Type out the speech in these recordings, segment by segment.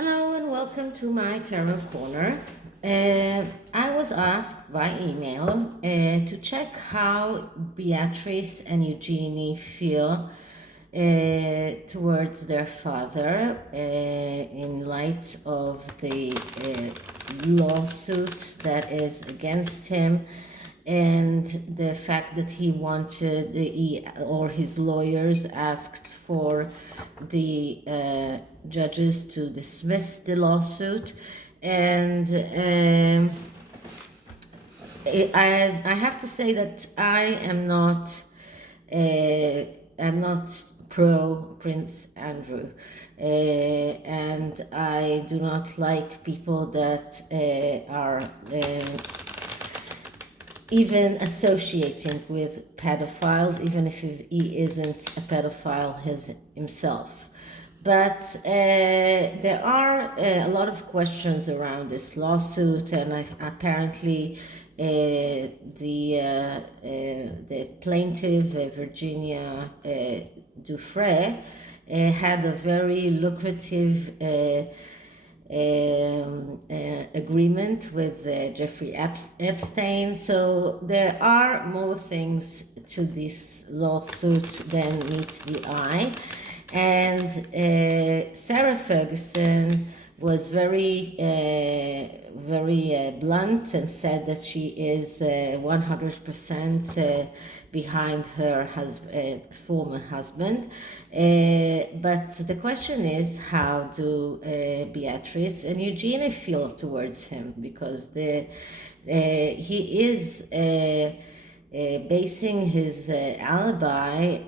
Hello and welcome to my Tarot Corner. I was asked by email to check how Beatrice and Eugenie feel towards their father in light of the lawsuit that is against him and the fact that he wanted or his lawyers asked for the judges to dismiss the lawsuit. And I have to say that I'm not pro Prince Andrew, and I do not like people that are even associating with pedophiles, even if he isn't a pedophile himself. But there are a lot of questions around this lawsuit, and apparently the plaintiff, Virginia Dufresne, had a very lucrative agreement with Jeffrey Epstein. So there are more things to this lawsuit than meets the eye. And Sarah Ferguson was very blunt and said that she is 100% behind her former husband. But the question is, how do Beatrice and Eugenie feel towards him? Because he is basing his alibi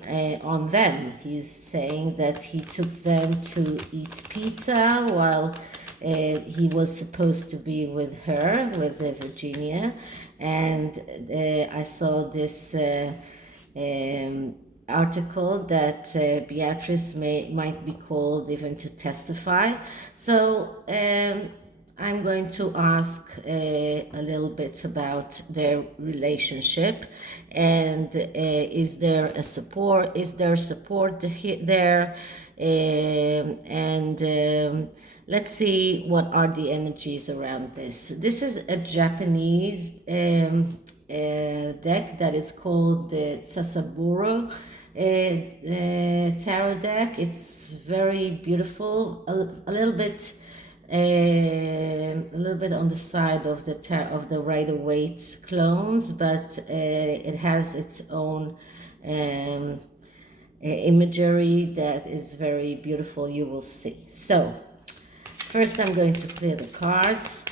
on them. He's saying that he took them to eat pizza while he was supposed to be with her, with Virginia. And I saw this article that Beatrice might be called even to testify. So I'm going to ask a little bit about their relationship, and is there support there, and let's see what are the energies around this. This is a Japanese deck that is called the Sasuraibito tarot deck. It's very beautiful, a little bit on the side of the Rider-Waite clones, but it has its own imagery that is very beautiful. You will see. So first I'm going to clear the cards.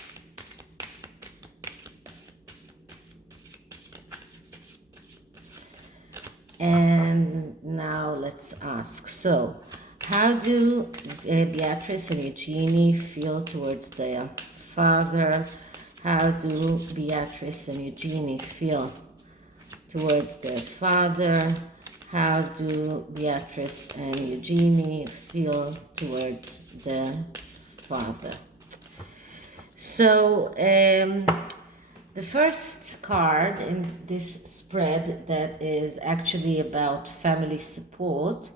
And now let's ask. So how do Beatrice and Eugenie feel towards their father? How do Beatrice and Eugenie feel towards their father? How do Beatrice and Eugenie feel towards the father? So the first card in this spread that is actually about family support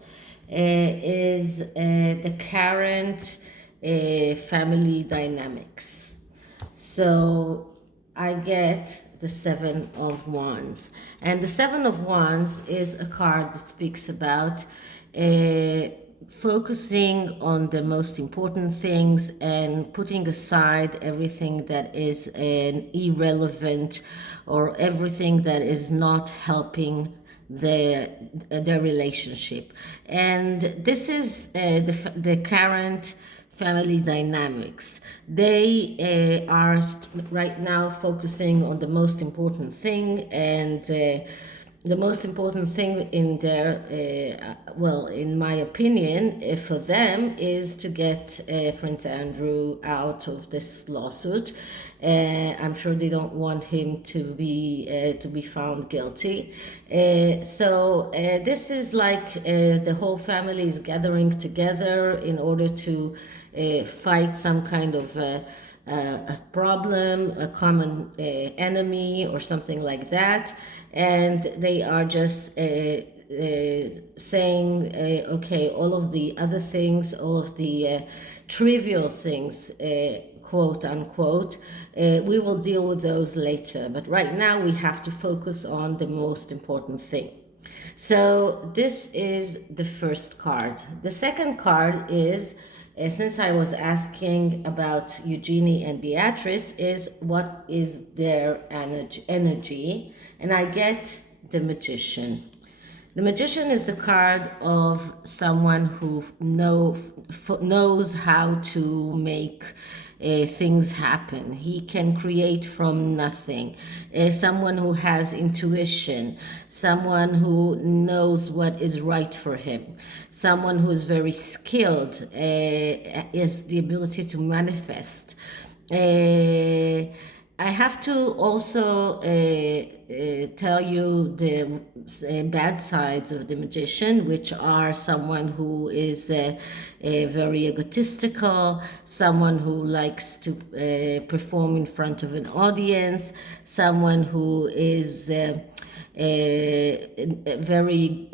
is the current family dynamics. So I get the Seven of Wands. And the Seven of Wands is a card that speaks about focusing on the most important things and putting aside everything that is irrelevant or everything that is not helping their relationship. And this is the current family dynamics. They are right now focusing on the most important thing, and the most important thing in their, in my opinion, for them is to get Prince Andrew out of this lawsuit. I'm sure they don't want him to be found guilty. So this is like the whole family is gathering together in order to fight some kind of a problem, a common enemy, or something like that. And they are just saying, okay, all of the other things, all of the trivial things, quote unquote, we will deal with those later. But right now we have to focus on the most important thing. So this is the first card. The second card is, since I was asking about Eugenie and Beatrice, is what is their energy, and I get the Magician. The Magician is the card of someone who knows how to make things happen. He can create from nothing. Someone who has intuition, someone who knows what is right for him, someone who is very skilled, is the ability to manifest. I have to also tell you the bad sides of the Magician, which are someone who is very egotistical, someone who likes to perform in front of an audience, someone who is very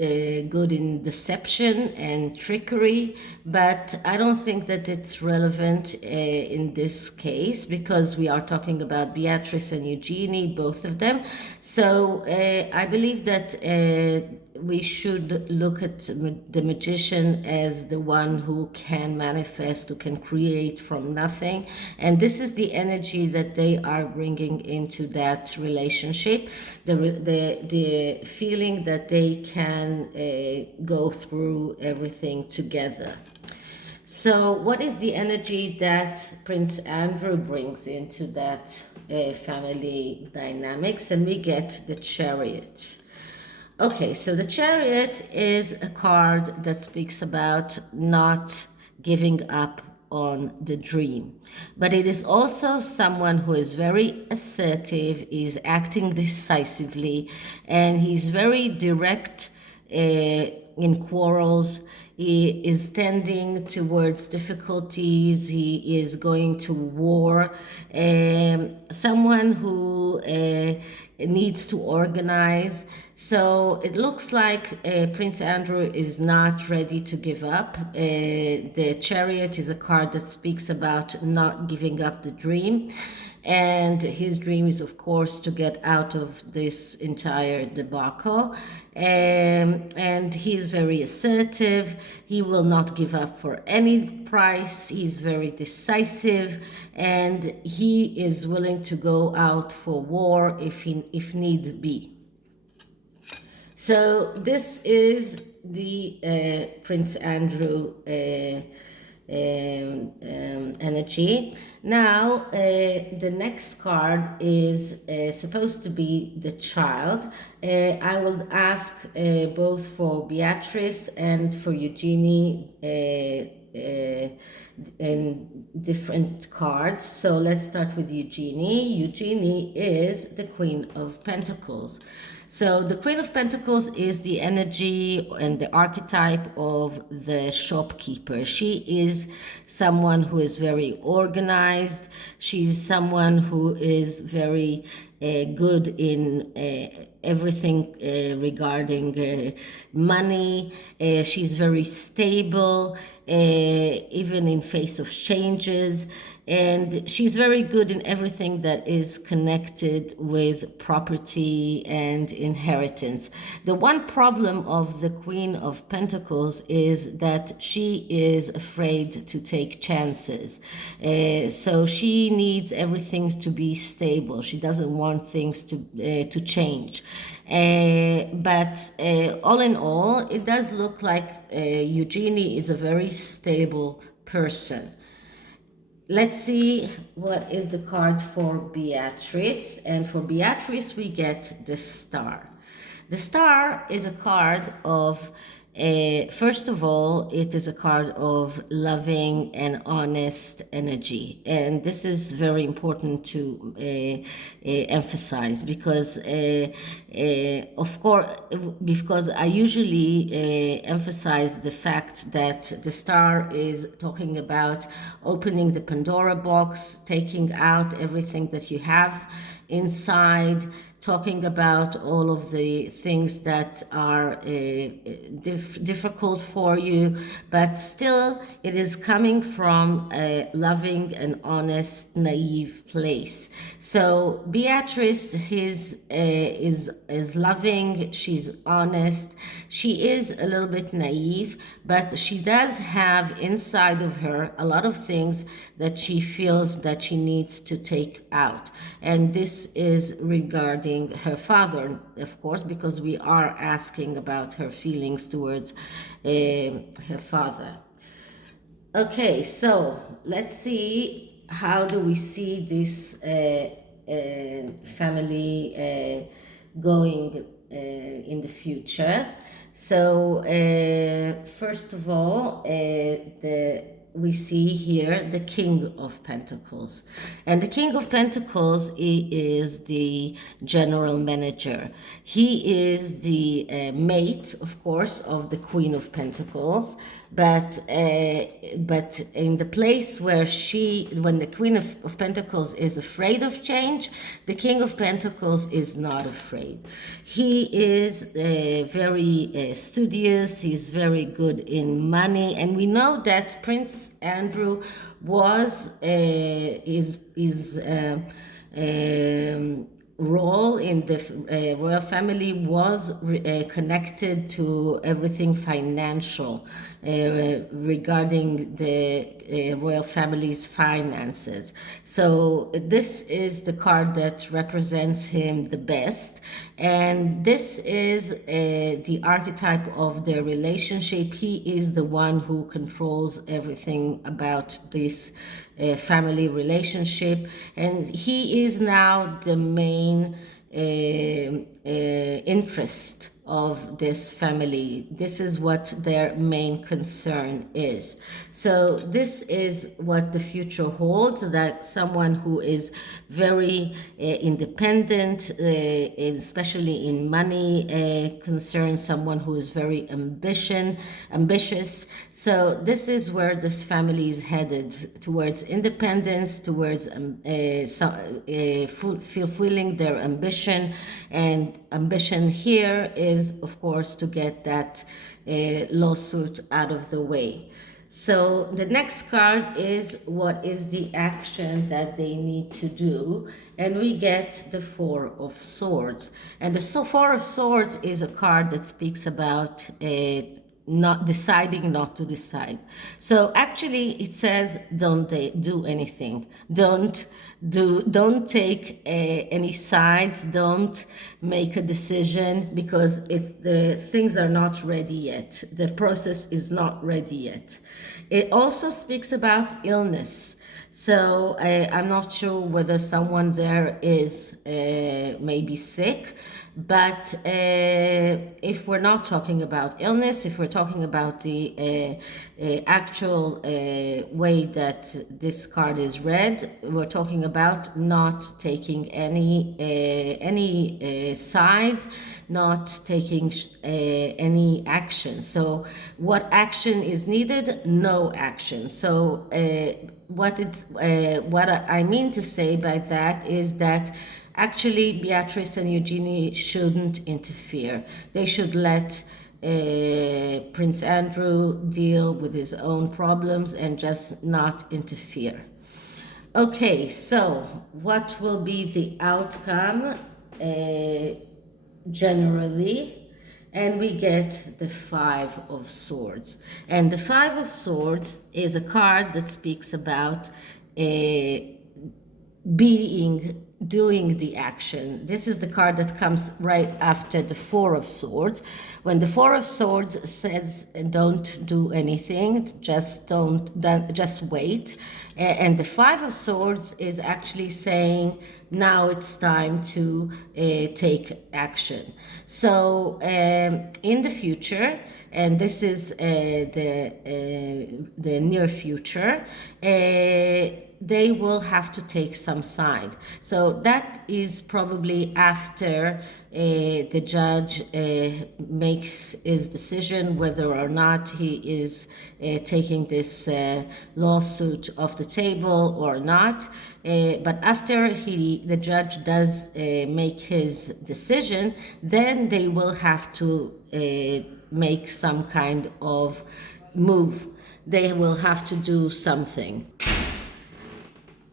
good in deception and trickery, but I don't think that it's relevant in this case because we are talking about Beatrice and Eugenie, both of them. So I believe that we should look at the Magician as the one who can manifest, who can create from nothing. And this is the energy that they are bringing into that relationship, the feeling that they can go through everything together. So what is the energy that Prince Andrew brings into that family dynamics? And we get the Chariot. Okay, so the Chariot is a card that speaks about not giving up on the dream. But it is also someone who is very assertive, is acting decisively, and he's very direct in quarrels. He is tending towards difficulties. He is going to war. Someone who needs to organize. So it looks like Prince Andrew is not ready to give up. The Chariot is a card that speaks about not giving up the dream. And his dream is, of course, to get out of this entire debacle. And he's very assertive. He will not give up for any price. He's very decisive. And he is willing to go out for war if need be. So this is the Prince Andrew energy. Now, the next card is supposed to be the Child. I will ask both for Beatrice and for Eugenie in different cards. So let's start with Eugenie. Eugenie is the Queen of Pentacles. So the Queen of Pentacles is the energy and the archetype of the shopkeeper. She is someone who is very organized. She's someone who is very good in everything regarding money. She's very stable, even in face of changes. And she's very good in everything that is connected with property and inheritance. The one problem of the Queen of Pentacles is that she is afraid to take chances. So she needs everything to be stable. She doesn't want things to change. But all in all, it does look like Eugenie is a very stable person. Let's see what is the card for Beatrice. And for Beatrice, we get the Star. The Star is a card of, first of all, it is a card of loving and honest energy. And this is very important to emphasize because, of course, because I usually emphasize the fact that the Star is talking about opening the Pandora box, taking out everything that you have inside, talking about all of the things that are difficult for you, but still it is coming from a loving and honest, naive place. So Beatrice is loving, she's honest, she is a little bit naive, but she does have inside of her a lot of things that she feels that she needs to take out. And this is regarding her father, of course, because we are asking about her feelings towards her father. Okay, so let's see, how do we see this family going in the future. So first of all, we see here the King of Pentacles. And the King of Pentacles is the general manager. He is the mate, of course, of the Queen of Pentacles. But in the place where when the Queen of Pentacles is afraid of change, the King of Pentacles is not afraid. He is very studious, he's very good in money, and we know that Prince Andrew was his role in the royal family was connected to everything financial regarding the royal family's finances. So this is the card that represents him the best, and this is the archetype of their relationship. He is the one who controls everything about this family relationship, and he is now the main interest of this family. This is what their main concern is. So this is what the future holds, that someone who is very independent, especially in money concerns, someone who is very ambitious. So this is where this family is headed, towards independence, towards fulfilling their ambition. And ambition here is, of course, to get that lawsuit out of the way. So the next card is, what is the action that they need to do? And we get the Four of Swords. And the Four of Swords is a card that speaks about not deciding not to decide. So actually it says, don't do anything. Don't take any sides. Don't make a decision, because the things are not ready yet. The process is not ready yet. It also speaks about illness. So I'm not sure whether someone there is maybe sick, but if we're not talking about illness, if we're talking about the actual way that this card is read, we're talking about not taking any side, not taking any action. So what action is needed? No action. So what I mean to say by that is that actually Beatrice and Eugenie shouldn't interfere. They should let Prince Andrew deal with his own problems and just not interfere. Okay, so what will be the outcome generally? And we get the Five of Swords. And the Five of Swords is a card that speaks about doing the action. This is the card that comes right after the Four of Swords. When the Four of Swords says don't do anything, just wait. And the Five of Swords is actually saying now it's time to take action. So in the future, and this is the near future, they will have to take some side. So that is probably after the judge makes his decision whether or not he is taking this lawsuit off the table or not. But after the judge does make his decision, then they will have to make some kind of move. They will have to do something.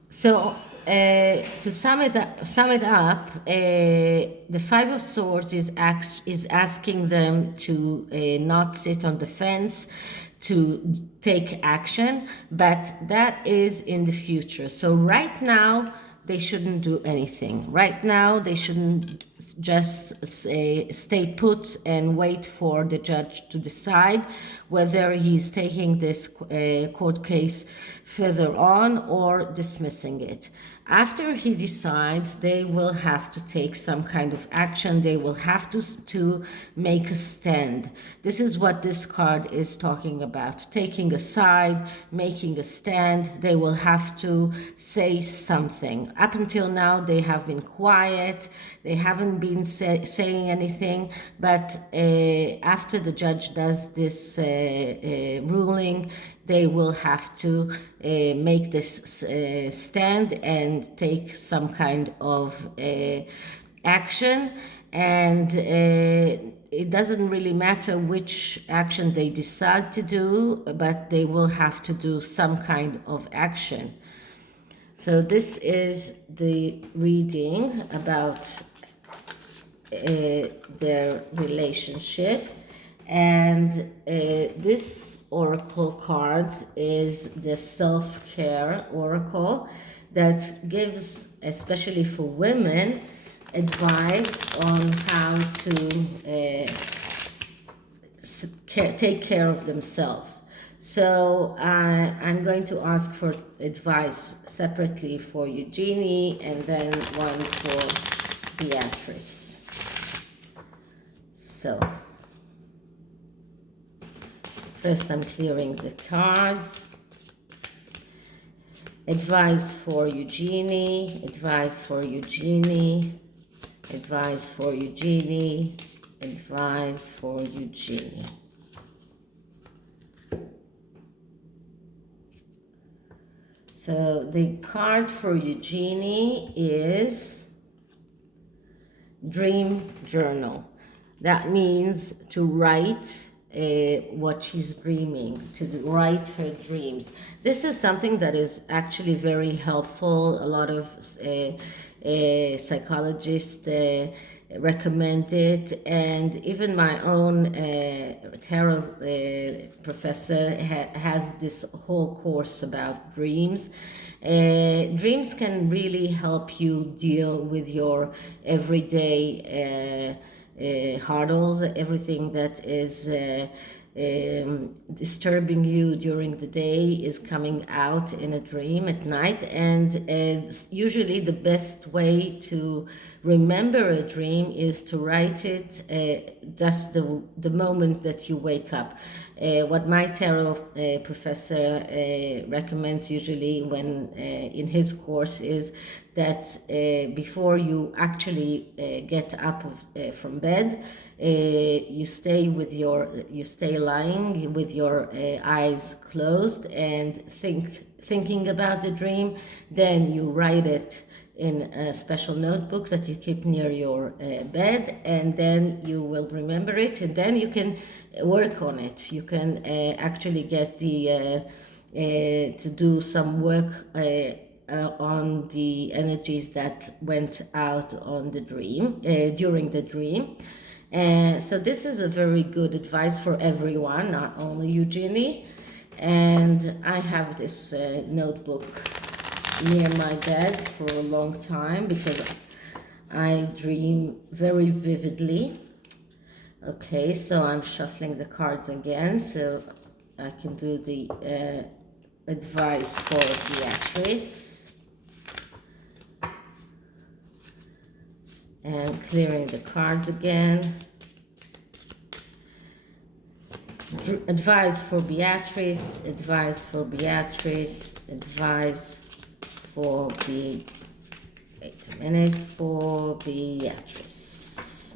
So to sum it up, the Five of Swords is asking them to not sit on the fence, to take action, but that is in the future. So right now, they shouldn't do anything. Right now, they shouldn't just stay put and wait for the judge to decide whether he's taking this court case further on or dismissing it. After he decides, they will have to take some kind of action. They will have to make a stand. This is what this card is talking about. Taking a side, making a stand. They will have to say something. Up until now, they have been quiet. They haven't been saying anything. But after the judge does this ruling, they will have to make this stand and take some kind of action. And it doesn't really matter which action they decide to do, but they will have to do some kind of action. So this is the reading about their relationship. And this oracle card is the self-care oracle that gives, especially for women, advice on how to take care of themselves. So I'm going to ask for advice separately for Eugenie and then one for Beatrice. So first, I'm clearing the cards. Advice for Eugenie, advice for Eugenie, advice for Eugenie, advice for Eugenie. So the card for Eugenie is Dream Journal. That means to write what she's dreaming, to write her dreams. This is something that is actually very helpful. A lot of psychologists recommend it, and even my own tarot professor has this whole course about dreams. Dreams can really help you deal with your everyday hurdles, everything that is disturbing you during the day is coming out in a dream at night. And usually the best way to remember a dream is to write it just the moment that you wake up. What my tarot professor recommends usually when in his course is that before you actually get up from bed, you stay lying with your eyes closed and thinking about the dream. Then you write it in a special notebook that you keep near your bed, and then you will remember it, and then you can work on it. You can actually get to do some work on the energies that went out on the dream during the dream. So this is a very good advice for everyone, not only Eugenie. And I have this notebook near my bed for a long time because I dream very vividly. Okay, so I'm shuffling the cards again so I can do the advice for Beatrice. And clearing the cards again. Advice for Beatrice, advice for Beatrice, advice for wait a minute, for Beatrice.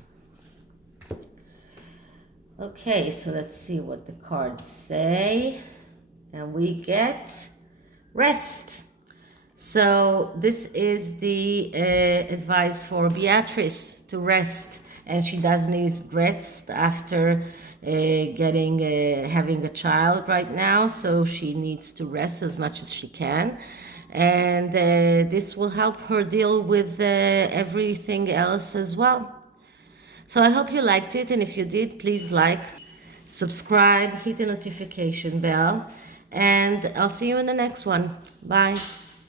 Okay, so let's see what the cards say. And we get rest. So this is the advice for Beatrice, to rest. And she does need rest after having a child right now. So she needs to rest as much as she can. And this will help her deal with everything else as well. So I hope you liked it, and if you did, please like, subscribe, hit the notification bell, and I'll see you in the next one. Bye.